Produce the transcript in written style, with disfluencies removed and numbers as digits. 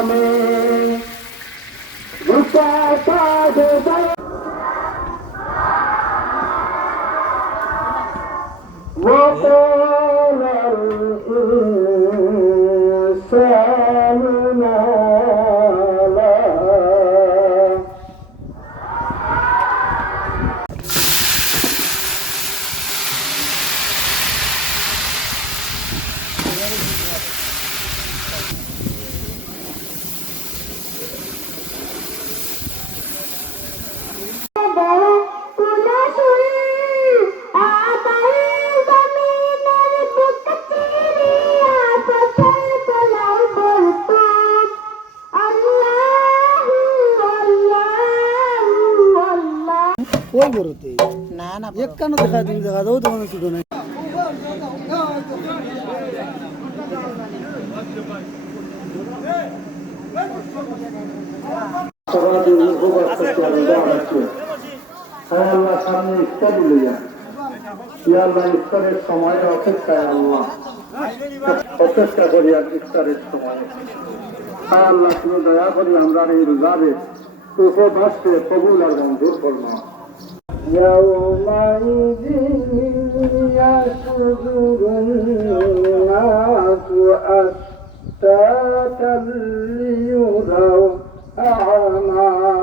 में وقال الإنسان ما لها कोई बरोते ना ना एक कान दिखा दो तो मैंने सुनो नहीं আল্লাহ সামনে ইফতার দিলে যান আল্লাহ ইফতারের সময় অপেক্ষায় আল্লাহ অপেক্ষা করি আর ইফতারের সময় আল্লাহ তুমি দয়া করি আমরা এই রোজাবে উপবাসকে কবুল আর মঞ্জুর করবো يومئذ يصدر الناس أشتاتا ليروا أعمالهم